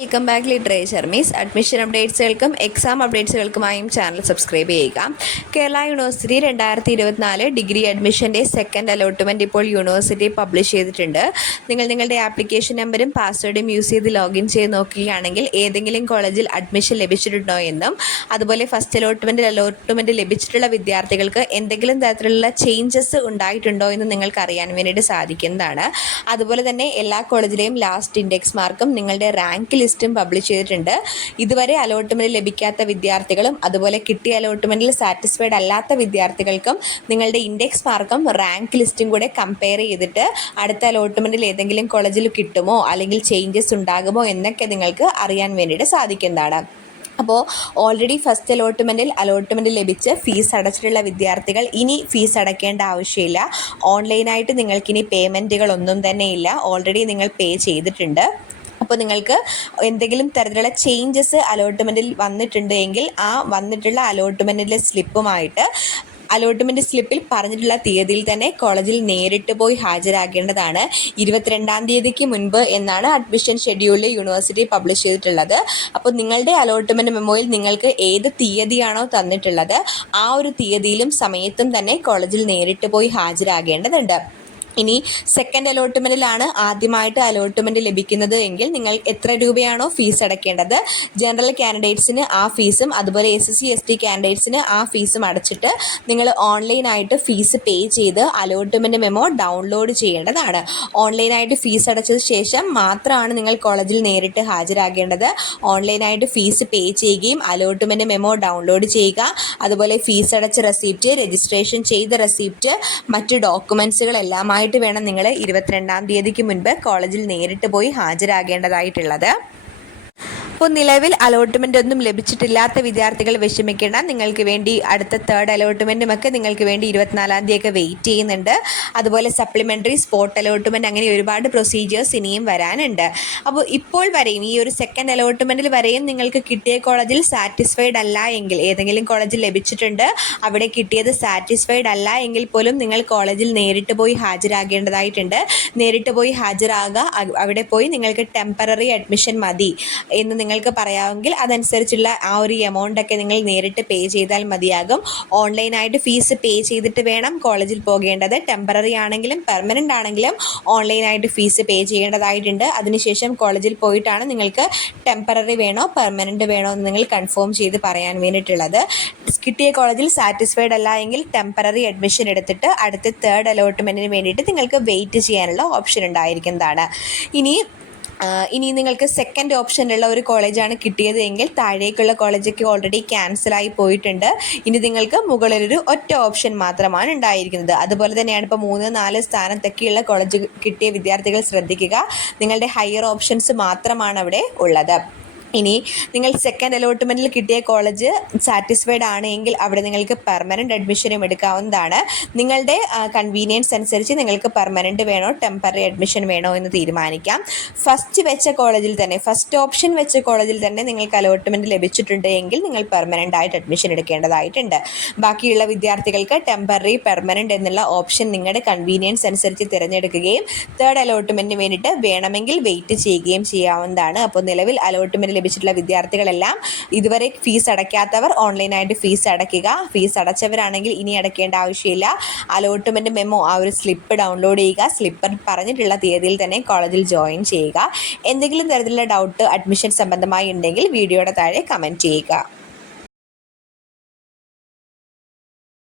Welcome back literature മീസ് admission അപ്ഡേറ്റ്സുകൾക്കും exam അപ്ഡേറ്റ്സുകൾക്കുമായും ചാനൽ സബ്സ്ക്രൈബ് ചെയ്യുക. കേരള യൂണിവേഴ്സിറ്റി 2024 ഡിഗ്രി അഡ്മിഷൻ്റെ സെക്കൻഡ് അലോട്ട്മെൻറ്റ് ഇപ്പോൾ യൂണിവേഴ്സിറ്റി പബ്ലിഷ് ചെയ്തിട്ടുണ്ട്. നിങ്ങളുടെ ആപ്ലിക്കേഷൻ നമ്പറും പാസ്വേഡും യൂസ് ചെയ്ത് ലോഗിൻ ചെയ്ത് നോക്കുകയാണെങ്കിൽ ഏതെങ്കിലും കോളേജിൽ അഡ്മിഷൻ ലഭിച്ചിട്ടുണ്ടോ എന്നും അതുപോലെ ഫസ്റ്റ് അലോട്ട്മെൻറ്റ് ലഭിച്ചിട്ടുള്ള വിദ്യാർത്ഥികൾക്ക് എന്തെങ്കിലും തരത്തിലുള്ള ചേഞ്ചസ് ഉണ്ടായിട്ടുണ്ടോ എന്ന് നിങ്ങൾക്ക് അറിയാൻ വേണ്ടിയിട്ട് സാധിക്കുന്നതാണ്. അതുപോലെ തന്നെ എല്ലാ കോളേജിലെയും ലാസ്റ്റ് ഇൻഡെക്സ് മാർക്കും നിങ്ങളുടെ റാങ്ക് ലിസ്റ്റും പബ്ലിഷ് ചെയ്തിട്ടുണ്ട്. ഇതുവരെ അലോട്ട്മെൻറ്റ് ലഭിക്കാത്ത വിദ്യാർത്ഥികളും അതുപോലെ കിട്ടിയ അലോട്ട്മെൻറ്റിൽ സാറ്റിസ്ഫൈഡ് അല്ലാത്ത വിദ്യാർത്ഥികൾക്കും നിങ്ങളുടെ ഇൻഡെക്സ് മാർക്കും റാങ്ക് ലിസ്റ്റും കൂടെ കമ്പയർ ചെയ്തിട്ട് അടുത്ത അലോട്ട്മെൻറ്റിൽ ഏതെങ്കിലും കോളേജിൽ കിട്ടുമോ അല്ലെങ്കിൽ ചേഞ്ചസ് ഉണ്ടാകുമോ എന്നൊക്കെ നിങ്ങൾക്ക് അറിയാൻ വേണ്ടിയിട്ട് സാധിക്കുന്നതാണ്. അപ്പോൾ ഓൾറെഡി ഫസ്റ്റ് അലോട്ട്മെൻറ്റ് ലഭിച്ച് ഫീസ് അടച്ചിട്ടുള്ള വിദ്യാർത്ഥികൾ ഇനി ഫീസ് അടയ്ക്കേണ്ട ആവശ്യമില്ല. ഓൺലൈനായിട്ട് നിങ്ങൾക്കിനി പേയ്മെൻറ്റുകളൊന്നും തന്നെ ഇല്ല. ഓൾറെഡി നിങ്ങൾ പേ ചെയ്തിട്ടുണ്ട്. അപ്പോൾ നിങ്ങൾക്ക് എന്തെങ്കിലും തരത്തിലുള്ള ചേഞ്ചസ് അലോട്ട്മെൻറ്റിൽ വന്നിട്ടുണ്ട് എങ്കിൽ ആ വന്നിട്ടുള്ള അലോട്ട്മെൻറ്റിലെ സ്ലിപ്പുമായിട്ട് അലോട്ട്മെൻറ്റ് സ്ലിപ്പിൽ പറഞ്ഞിട്ടുള്ള തീയതിയിൽ തന്നെ കോളേജിൽ നേരിട്ട് പോയി ഹാജരാകേണ്ടതാണ്. 22-ാം തീയതിക്ക് മുൻപ് എന്നാണ് അഡ്മിഷൻ ഷെഡ്യൂളിൽ യൂണിവേഴ്സിറ്റി പബ്ലിഷ് ചെയ്തിട്ടുള്ളത്. അപ്പോൾ നിങ്ങളുടെ അലോട്ട്മെൻറ്റ് മെമ്മോയിൽ നിങ്ങൾക്ക് ഏത് തീയതിയാണോ തന്നിട്ടുള്ളത് ആ ഒരു തീയതിയിലും സമയത്തും തന്നെ കോളേജിൽ നേരിട്ട് പോയി ഹാജരാകേണ്ടതുണ്ട്. ഇനി സെക്കൻഡ് അലോട്ട്മെൻറ്റിലാണ് ആദ്യമായിട്ട് അലോട്ട്മെൻറ്റ് ലഭിക്കുന്നത് എങ്കിൽ നിങ്ങൾ എത്ര രൂപയാണോ ഫീസ് അടയ്ക്കേണ്ടത് ജനറൽ കാൻഡിഡേറ്റ്സിന് ആ ഫീസും അതുപോലെ SSC ST കാൻഡിഡേറ്റ്സിന് ആ ഫീസും അടച്ചിട്ട് നിങ്ങൾ ഓൺലൈനായിട്ട് ഫീസ് പേ ചെയ്ത് അലോട്ട്മെൻറ്റ് മെമ്മോ ഡൗൺലോഡ് ചെയ്യേണ്ടതാണ്. ഓൺലൈനായിട്ട് ഫീസ് അടച്ചത് ശേഷം മാത്രമാണ് നിങ്ങൾ കോളേജിൽ നേരിട്ട് ഹാജരാകേണ്ടത്. ഓൺലൈനായിട്ട് ഫീസ് പേ ചെയ്യുകയും അലോട്ട്മെൻറ്റ് മെമ്മോ ഡൗൺലോഡ് ചെയ്യുക, അതുപോലെ ഫീസ് അടച്ച റെസിപ്റ്റ്, രജിസ്ട്രേഷൻ ചെയ്ത റെസിപ്റ്റ്, മറ്റ് ഡോക്യുമെൻറ്റ്സുകളെല്ലാമായി വേണം നിങ്ങൾ 22-ാം തീയതിക്ക് മുൻപ് കോളേജിൽ നേരിട്ട് പോയി ഹാജരാകേണ്ടതായിട്ടുള്ളത്. അപ്പോൾ നിലവിൽ അലോട്ട്മെൻ്റ് ഒന്നും ലഭിച്ചിട്ടില്ലാത്ത വിദ്യാർത്ഥികൾ വിഷമിക്കേണ്ട. നിങ്ങൾക്ക് വേണ്ടി അടുത്ത തേർഡ് അലോട്ട്മെൻറ്റുമൊക്കെ നിങ്ങൾക്ക് വേണ്ടി 24-ാം തീയതിയൊക്കെ വെയിറ്റ് ചെയ്യുന്നുണ്ട്. അതുപോലെ സപ്ലിമെൻ്ററി, സ്പോട്ട് അലോട്ട്മെൻറ്റ്, അങ്ങനെ ഒരുപാട് പ്രൊസീജിയേഴ്സ് ഇനിയും വരാനുണ്ട്. അപ്പോൾ ഇപ്പോൾ വരെയും ഈ ഒരു സെക്കൻഡ് അലോട്ട്മെൻറ്റിൽ വരെയും നിങ്ങൾക്ക് കിട്ടിയ കോളേജിൽ സാറ്റിസ്ഫൈഡ് അല്ല എങ്കിൽ, ഏതെങ്കിലും കോളേജിൽ ലഭിച്ചിട്ടുണ്ട് അവിടെ കിട്ടിയത് സാറ്റിസ്ഫൈഡ് അല്ല എങ്കിൽ പോലും നിങ്ങൾ കോളേജിൽ നേരിട്ട് പോയി ഹാജരാകേണ്ടതായിട്ടുണ്ട്. നേരിട്ട് പോയി ഹാജരാകുക. അവിടെ പോയി നിങ്ങൾക്ക് ടെമ്പററി അഡ്മിഷൻ മതി എന്ന് നിങ്ങൾക്ക് പറയാമെങ്കിൽ അതനുസരിച്ചുള്ള ആ ഒരു എമൗണ്ടൊക്കെ നിങ്ങൾ നേരിട്ട് പേ ചെയ്താൽ മതിയാകും. ഓൺലൈനായിട്ട് ഫീസ് പേ ചെയ്തിട്ട് വേണം കോളേജിൽ പോകേണ്ടത്. ടെമ്പററി ആണെങ്കിലും പെർമനൻ്റ് ആണെങ്കിലും ഓൺലൈനായിട്ട് ഫീസ് പേ ചെയ്യേണ്ടതായിട്ടുണ്ട്. അതിനുശേഷം കോളേജിൽ പോയിട്ടാണ് നിങ്ങൾക്ക് ടെമ്പററി വേണോ പെർമനൻ്റ് വേണോ എന്ന് നിങ്ങൾ കൺഫേം ചെയ്ത് പറയാൻ വേണ്ടിയിട്ടുള്ളത്. കിട്ടിയ കോളേജിൽ സാറ്റിസ്ഫൈഡ് അല്ല എങ്കിൽ ടെമ്പററി അഡ്മിഷൻ എടുത്തിട്ട് അടുത്ത തേർഡ് അലോട്ട്മെൻറ്റിന് വേണ്ടിയിട്ട് നിങ്ങൾക്ക് വെയിറ്റ് ചെയ്യാനുള്ള ഓപ്ഷൻ ഉണ്ടായിരിക്കുന്നതാണ്. ഇനി നിങ്ങൾക്ക് സെക്കൻഡ് ഓപ്ഷനുള്ള ഒരു കോളേജാണ് കിട്ടിയത് എങ്കിൽ താഴേക്കുള്ള കോളേജൊക്കെ ഓൾറെഡി ക്യാൻസലായി പോയിട്ടുണ്ട്. ഇനി നിങ്ങൾക്ക് മുകളിലൊരു ഒറ്റ ഓപ്ഷൻ മാത്രമാണ് ഉണ്ടായിരിക്കുന്നത്. അതുപോലെ തന്നെയാണ് ഇപ്പോൾ 3-4 സ്ഥാനത്തൊക്കെയുള്ള കോളേജ് കിട്ടിയ വിദ്യാർത്ഥികൾ ശ്രദ്ധിക്കുക. നിങ്ങളുടെ ഹയർ ഓപ്ഷൻസ് മാത്രമാണ് അവിടെ ഉള്ളത്. ഇനി നിങ്ങൾ സെക്കൻഡ് അലോട്ട്മെൻറ്റിൽ കിട്ടിയ കോളേജ് സാറ്റിസ്ഫൈഡ് ആണ് എങ്കിൽ അവിടെ നിങ്ങൾക്ക് പെർമനൻ്റ് അഡ്മിഷനും എടുക്കാവുന്നതാണ്. നിങ്ങളുടെ കൺവീനിയൻസ് അനുസരിച്ച് നിങ്ങൾക്ക് പെർമനൻ്റ് വേണോ ടെമ്പററി അഡ്മിഷൻ വേണോ എന്ന് തീരുമാനിക്കാം. ഫസ്റ്റ് ഓപ്ഷൻ വെച്ച കോളേജിൽ തന്നെ നിങ്ങൾക്ക് അലോട്ട്മെൻറ്റ് ലഭിച്ചിട്ടുണ്ട് എങ്കിൽ നിങ്ങൾ പെർമനൻ്റ് ആയിട്ട് അഡ്മിഷൻ എടുക്കേണ്ടതായിട്ടുണ്ട്. ബാക്കിയുള്ള വിദ്യാർത്ഥികൾക്ക് ടെമ്പററി, പെർമനൻ്റ് എന്നുള്ള ഓപ്ഷൻ നിങ്ങളുടെ കൺവീനിയൻസ് അനുസരിച്ച് തിരഞ്ഞെടുക്കുകയും തേർഡ് അലോട്ട്മെൻറ്റിന് വേണ്ടിയിട്ട് വേണമെങ്കിൽ വെയിറ്റ് ചെയ്യുകയും ചെയ്യാവുന്നതാണ്. അപ്പോൾ നിലവിൽ അലോട്ട്മെൻറ്റ് ലഭിച്ചിട്ടുള്ള വിദ്യാർത്ഥികളെല്ലാം ഇതുവരെ ഫീസ് അടയ്ക്കാത്തവർ ഓൺലൈനായിട്ട് ഫീസ് അടയ്ക്കുക. ഫീസ് അടച്ചവരാണെങ്കിൽ ഇനി അടയ്ക്കേണ്ട ആവശ്യമില്ല. അലോട്ട്മെൻറ്റ് മെമ്മോ ആ ഒരു സ്ലിപ്പ് ഡൗൺലോഡ് ചെയ്യുക. സ്ലിപ്പർ പറഞ്ഞിട്ടുള്ള തീയതിയിൽ തന്നെ കോളേജിൽ ജോയിൻ ചെയ്യുക. എന്തെങ്കിലും തരത്തിലുള്ള ഡൗട്ട് അഡ്മിഷൻ സംബന്ധമായി ഉണ്ടെങ്കിൽ വീഡിയോയുടെ താഴെ കമൻറ്റ് ചെയ്യുക.